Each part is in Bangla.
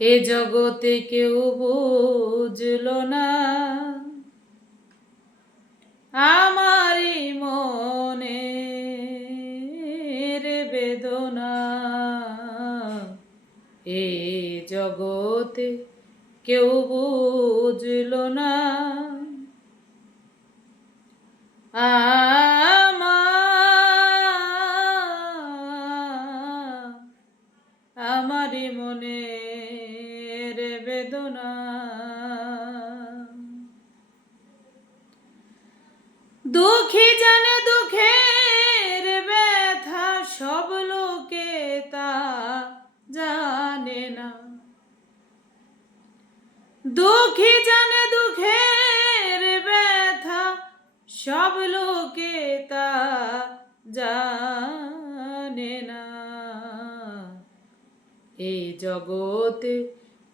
এ জগতে কেউ বুঝল না আমারই মনের বেদনা। এ জগতে কেউ বুঝল না আমারই মনের বেদনা। দুঃখী জানে দুঃখের ব্যথা, সব লোকে তা জানে না। দুঃখী জানে দুঃখের ব্যথা, সব লোকে তা জানে না। এই জগতে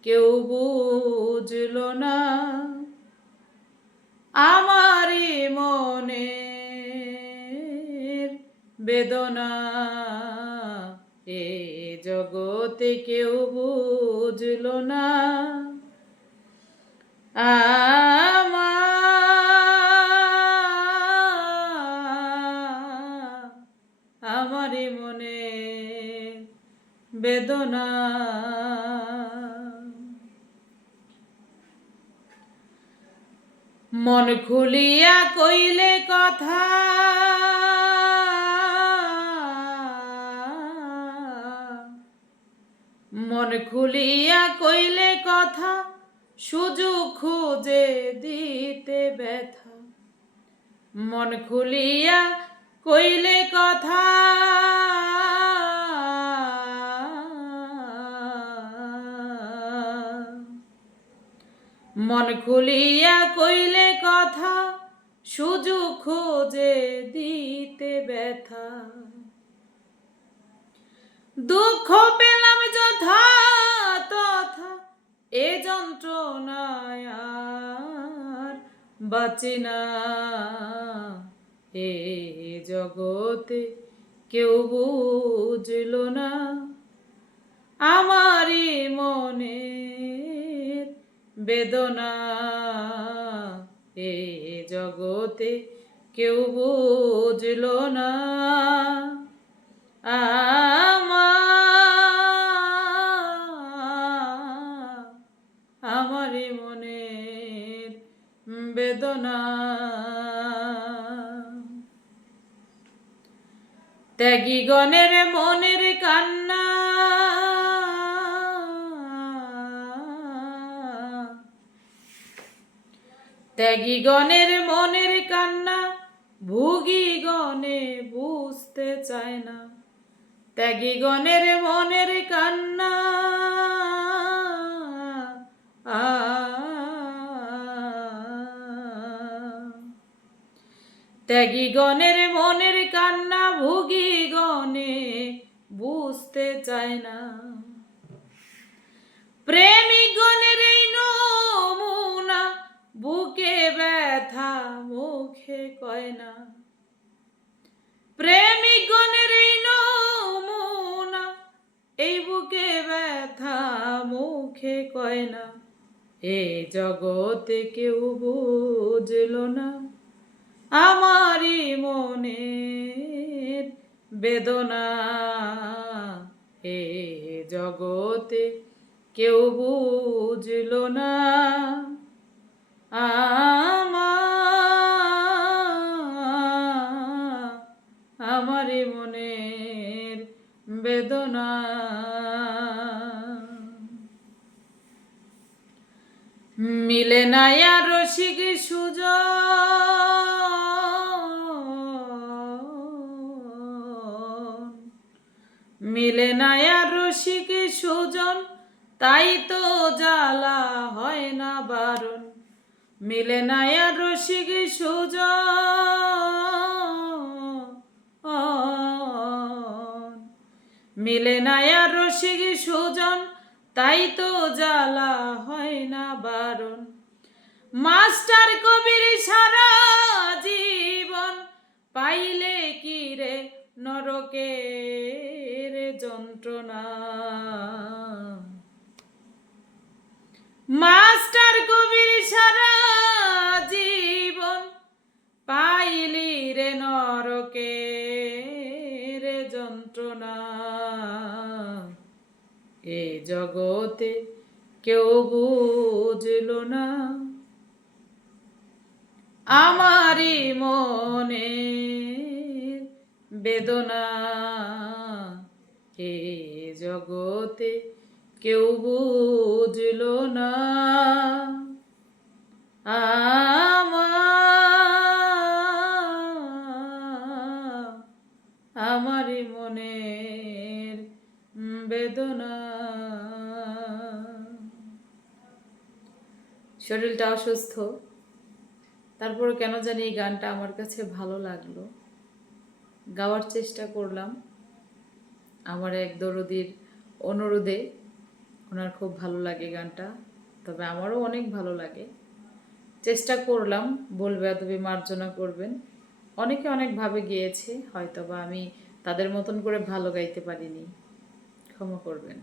কেউ বুঝল না আমারই মনের বেদনা। এ জগতে কেউ বুঝল না আমারই মনের বেদনা। মন খুলিয়া কইলে কথা, মন খুলিয়া কইলে কথা, সুযোগ খুঁজে দিতে ব্যথা। মন খুলিয়া কইলে কথা, মন খুলিয়া কইলে কথা, সুযোগ খোঁজে দিতে ব্যথা। দুঃখ পেলাম যথা তথা, এ যন্ত্রণায় আর বাঁচি না। এ জগতে কেউ বুঝল না আমারই মনের বেদনা। এ জগতে কেউ বুঝল না আমারই মনের বেদনা। ত্যাগী গণের মনের কান্না, ত্যাগী গণের মনের কান্না, ভুগি গণে বুঝতে চায় না। ত্যাগী গণের মনের কান্না, ত্যাগী গণের মনের কান্না, ভুগি গণে বুঝতে চায় না। প্রেমিক গণের এই নমুনা, বুকে ব্যথা মুখে কয় না। প্রেমিক গণের এই নমুনা, এই বুকে ব্যথা মুখে কয় না। এ জগতে কেউ বুঝল না আমারই মনের বেদনা। এ জগতে কেউ বুঝল না আমারই মনের বেদনা। মিলে না আর রসিক সুজন, মিলে না আর রসিক সুজন, তাই তো জ্বালা হয় না বারণ। মিলে না আর রসিক সুজন, মিলে না আর রসিক সুজন, তাই তো জ্বালা হয় না বারণ। মাস্টার কবির সারা জীবন, পাইলে কি রে নরকের যন্ত্রণা। মাস্টার কবির সারা জীবন পাইলি রে নরকে রে যন্ত্রণা, এ জগতে কেউ বুঝল না আমারি মনের বেদনা, এ জগতে কেউ বুঝল না আমারি মনের বেদনা। শরীরটা অসুস্থ, তারপর কেন জানি এই গানটা আমার কাছে ভালো লাগলো, গাওয়ার চেষ্টা করলাম আমার এক দরদির অনুরোধে। ওনার খুব ভালো লাগে গানটা, তবে আমারও অনেক ভালো লাগে। চেষ্টা করলাম, বলবে তুমি মার্জনা করবেন। অনেকে অনেকভাবে গেয়েছে, হয়তো বা আমি তাদের মতন করে ভালো গাইতে পারিনি, ক্ষমা করবেন।